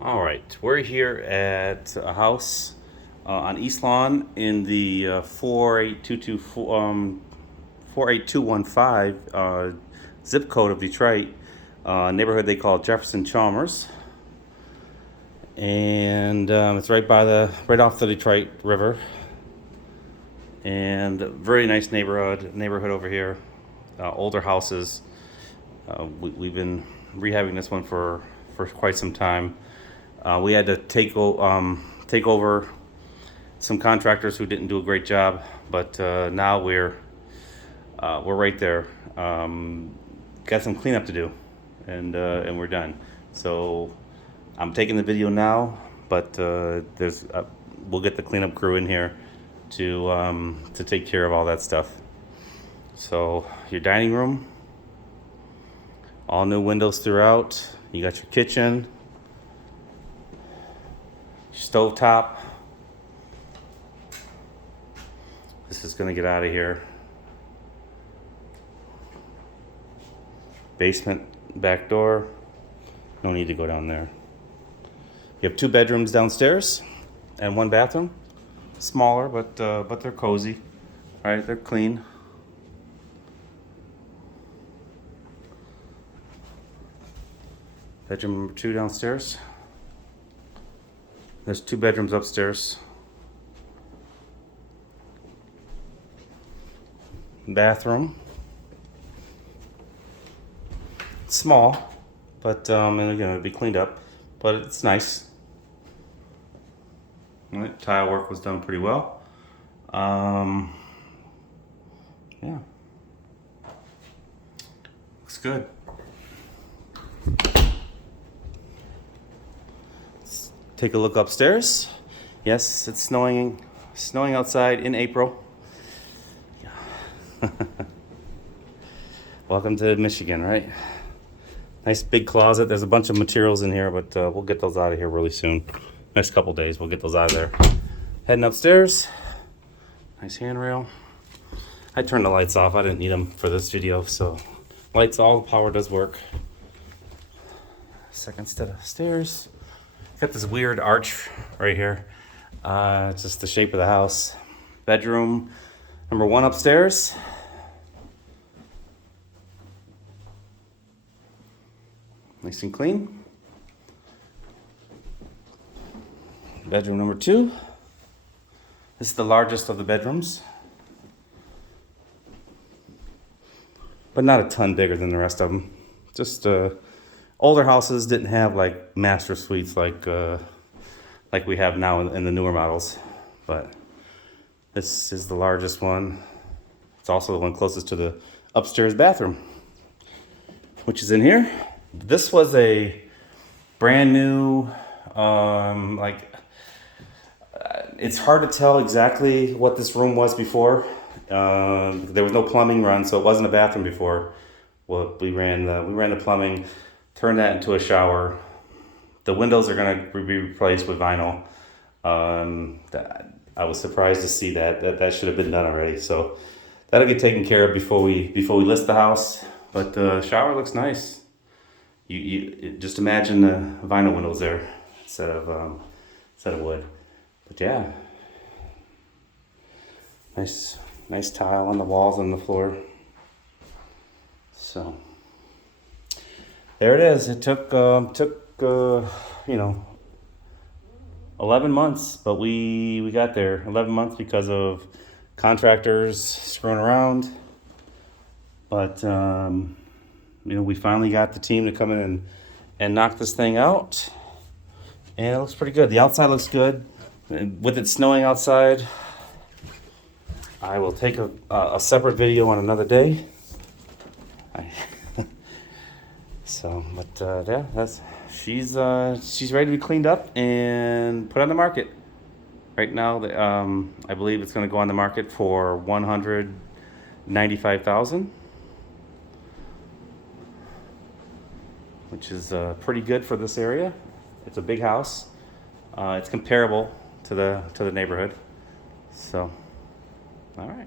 All right, we're here at a house on East Lawn in the 48215 zip code of Detroit, neighborhood they call Jefferson Chalmers, and it's right off the Detroit River, and very nice neighborhood over here. Older houses. We've been rehabbing this one for quite some time. We had to take over some contractors who didn't do a great job, but now we're right there. Got some cleanup to do, and we're done. So I'm taking the video now, but we'll get the cleanup crew in here to take care of all that stuff. So your dining room, all new windows throughout. You got your kitchen, stove top. This is gonna get out of here. Basement, back door. No need to go down there. You have 2 bedrooms downstairs and 1 bathroom. Smaller, but they're cozy. All right, they're clean. Bedroom number 2 downstairs. There's 2 bedrooms upstairs. Bathroom. It's small, but and again, it'll be cleaned up, but it's nice. All right, tile work was done pretty well. Yeah, looks good. Let's take a look upstairs. Yes, it's snowing outside in April. Welcome to Michigan, right? Nice big closet. There's a bunch of materials in here, but we'll get those out of here really soon. Next couple days, we'll get those out of there. Heading upstairs. Nice handrail. I turned the lights off. I didn't need them for this video, so lights, all the power does work. Second set of stairs. Got this weird arch right here. It's just the shape of the house. Bedroom number 1 upstairs. Nice and clean. Bedroom number 2. This is the largest of the bedrooms, but not a ton bigger than the rest of them. Just older houses didn't have like master suites like we have now in the newer models, but this is the largest one. It's also the one closest to the upstairs bathroom, which is in here. This was a brand new, it's hard to tell exactly what this room was before. There was no plumbing run, so it wasn't a bathroom before. Well, we ran the plumbing, turned that into a shower. The windows are gonna be replaced with vinyl. I was surprised to see that should have been done already. So that'll get taken care of before we list the house. But the shower looks nice. You just imagine the vinyl windows there instead of wood. But yeah, nice tile on the walls and the floor. So there it is. It took 11 months, but we got there. 11 months because of contractors screwing around, but we finally got the team to come in and knock this thing out, and it looks pretty good. The outside looks good. With it snowing outside, I will take a separate video on another day. Yeah, she's ready to be cleaned up and put on the market. Right now, I believe it's going to go on the market for $195,000, which is pretty good for this area. It's a big house. It's comparable to the neighborhood. So, all right.